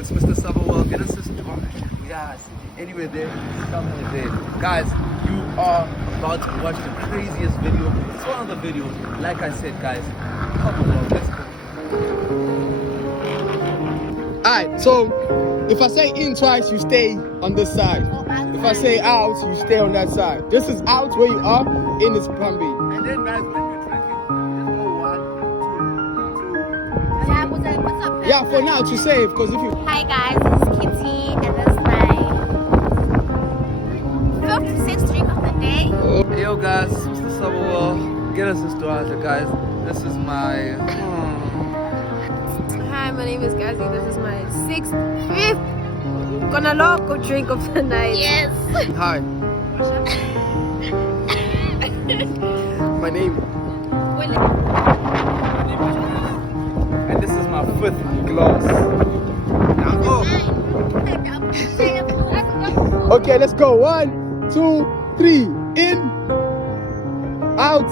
it's Mr. Summerwell. Get us this one. Yes. Anyway, there. Somewhere there. Guys, you are about to watch the craziest video. It's one of the videos. Like I said, guys, come along. Let's go. Alright, so if I say in twice, you stay on this side. If I say out, you stay on that side. This is out where you are, in is plan B. And then, guys, when you're drinking, just go 1, 2, 3. What's up? Yeah, for now to save, because if you... Hi guys, this is Kitty, and this is my 5th, 6th drink of the day. Yo, guys, it's Mr. Summerwell. Get us this toilet, guys. This is my... Hi, my name is Gazi. This is my 5th gonna loco drink of the night. Yes. Hi. My name. And this is my 5th glass. Now go. Okay, let's go. 1, 2, 3. In. Out.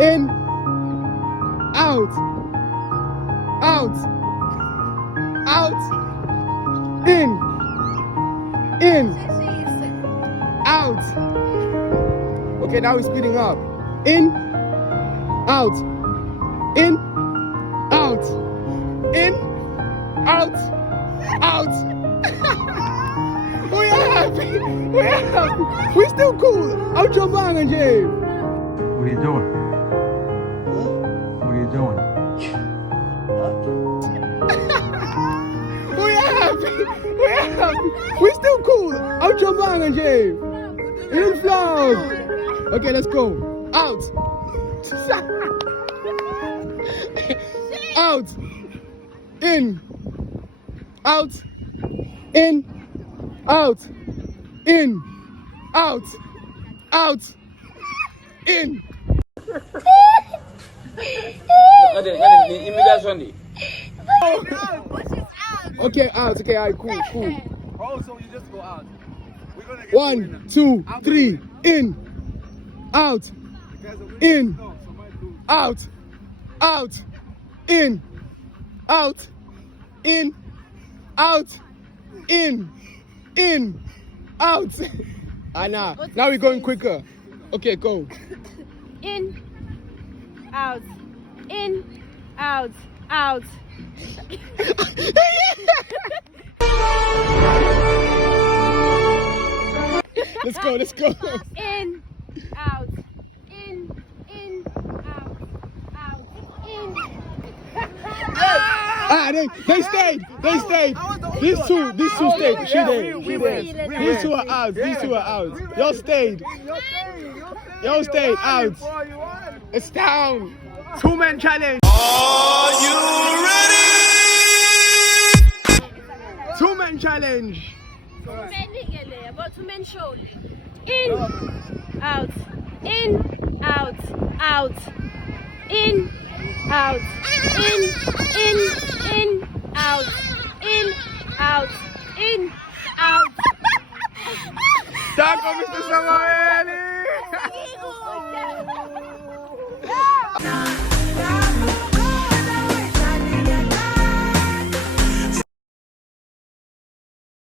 In. Out. Out. Out. In. In. Out. Okay, now we're speeding up. In. Out. In. Out. In. Out. Out. We are happy. We are happy. We still cool. Out your mind, Jay. What are you doing? What are you doing? We are happy. We are happy. We still cool. Out your mind, Jay. In flow. Okay, let's go. Out. Out. In. Out. In. Out. In. Out. Out. In. Okay, out. Okay, alright, cool, cool. Oh, so you just go out. We're gonna get 1, 2, 3. In. Out. In. Out. Out. In. Out. In. Out. In. In. Out. Anna, now we're going quicker. Okay, go. In, out, in, out, out. Let's go, let's go. In, out, in, out, out, in. They stayed. They stayed. These two stayed. She there. These two are out. These two are out. Y'all stayed. Y'all stayed out. It's down. 2-man challenge. Are you ready? 2-man challenge. Two-men show. In, out, in, out, out, in, out, in, out, in, out, in, out. Taco, Mr. Samuel.